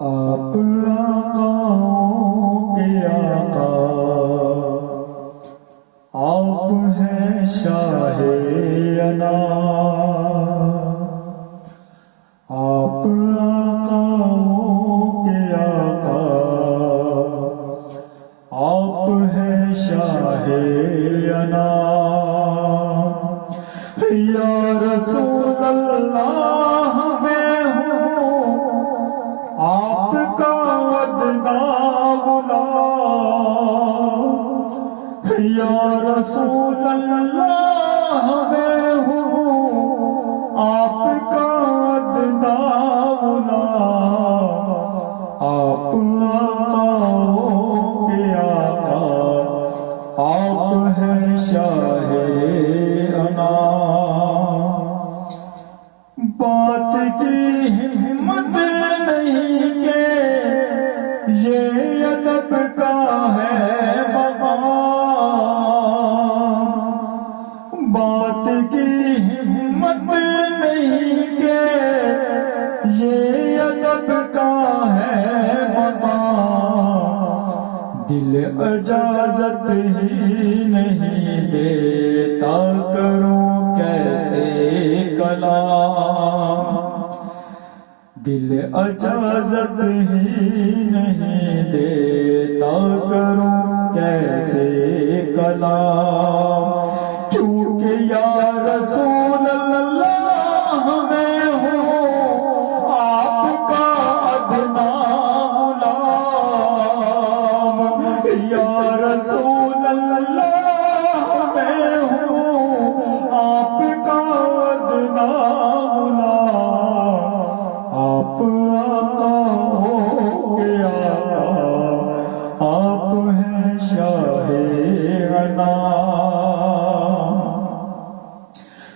آپ آقاؤں کے آقا، آپ ہیں شاہ انام۔ آپ آقاؤں کے آقا، آپ ہیں شاہ انام۔ یا رسول اللہ میں ہوں آپ کا ادنا غلام۔ یا رسول اللہ میں ہوں آپ کا ادنا غلام۔ آپ آقاؤں کے آقا، آپ ہیں شاہ انام۔ بات کی ہمت نہیں کہ یہ ادب کا ہے مقام۔ بات کی ہمت نہیں کہ یہ ادب کا ہے مقام۔ دل اجازت ہی نہیں دیتا، کروں کیسے کلام۔ دل اجازت ہی نہیں دیتا، کروں کیسے کلام۔ کیونکہ یا رسول اللہ میں ہوں آپ کا ادنا غلام۔ یا رسول اللہ میں ہوں آپ کا ادنا غلام۔ آپ آقاؤں کے آقا، آپ ہیں شاہ انام۔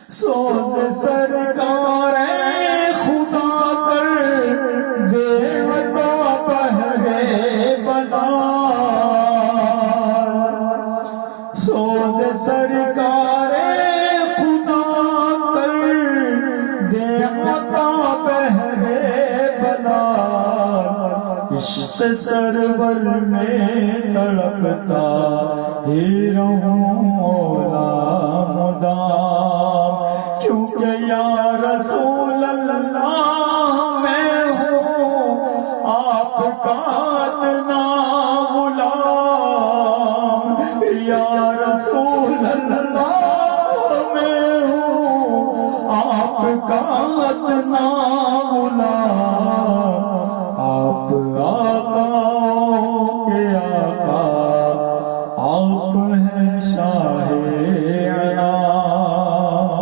سوز سرکار خدا کر دے عطا بہرے بلال۔ سوز سرکار خدا کر دے عطا بہرے بلال۔ عشق سرور میں تڑپتا ہی رہوں مولا مدام۔ کیونکہ یا رسول اللہ میں ہوں آپ کا ادنا غلام۔ یا رسول اللہ میں ہوں آپ کا ادنا غلام۔ آپ آقاؤں کے آقا، آپ ہیں شاہ انام۔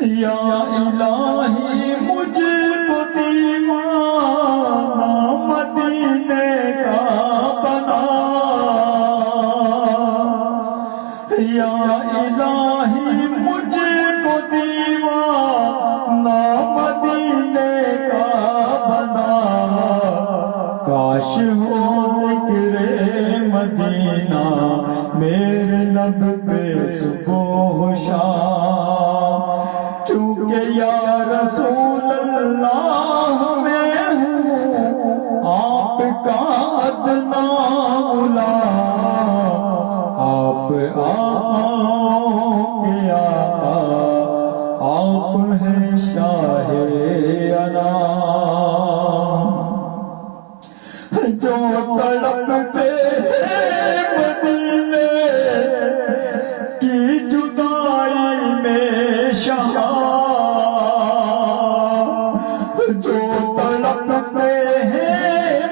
یا الہی مجھ کو دیوانہ مدینے کا بنا۔ یا الہی مجھ کو دیوانہ مدینے کا بنا۔ کاش ہو ذکر مدینہ میرے لب پہ صبح و شام۔ کیونکہ یا رسول اللہ میں ہوں آپ کا ادنا غلام۔ آپ آقاؤں کے آقا، آپ ہیں شاہ انام۔ جو تڑپتے ہیں مدینے کی جدائی میں شہاں، جو تڑپتے ہیں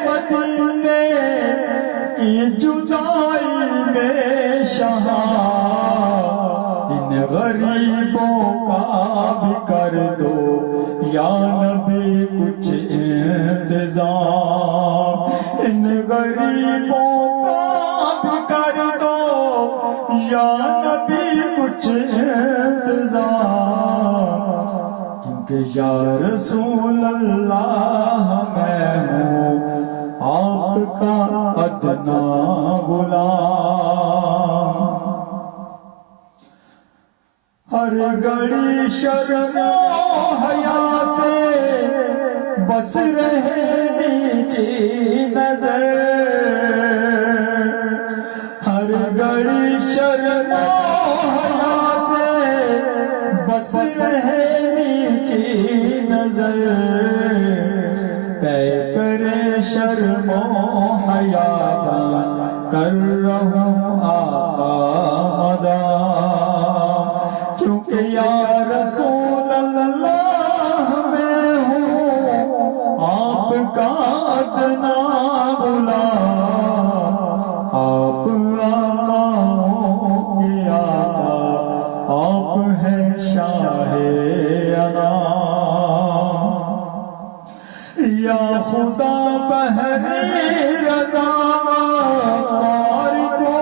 مدینے کی جدائی میں شہاں، ان غریبوں کا بھی کر دو یا نبی کچھ انتظام۔ ان غریبوں کا بھی کر دو یا نبی کچھ انتظام۔ کیونکہ یا رسول اللہ میں ہوں آپ کا ادنا غلام۔ ہر گھڑی شرم و حیا سے بس رہے نیچی نظر ہر گھڑی شرم و حیا سے بس رہے نیچی نظر پے کرے شرم و حیا کر رہوں آقا مدام کیونکہ یا رسول اللہ میں ہوں آپ کا ادنا غلام آپ آقاؤں کے آقا آپ ہیں شاہ انام یا خدا بہر رضا کار کو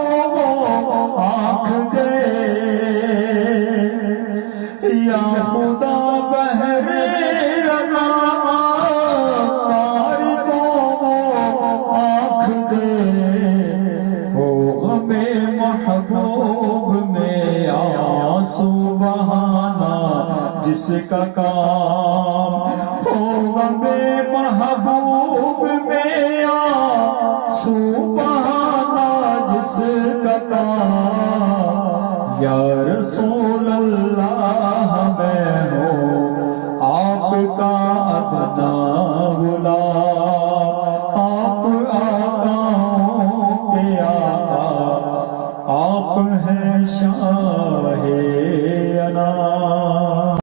آنکھ دے یا خدا بہر رضا کار کو آنکھ دے ہو غم محبوب میں آنسو بہانا جس کا کام ہو غم محبوب میں آنسو بہانا جس کا کام یا رسول اللہ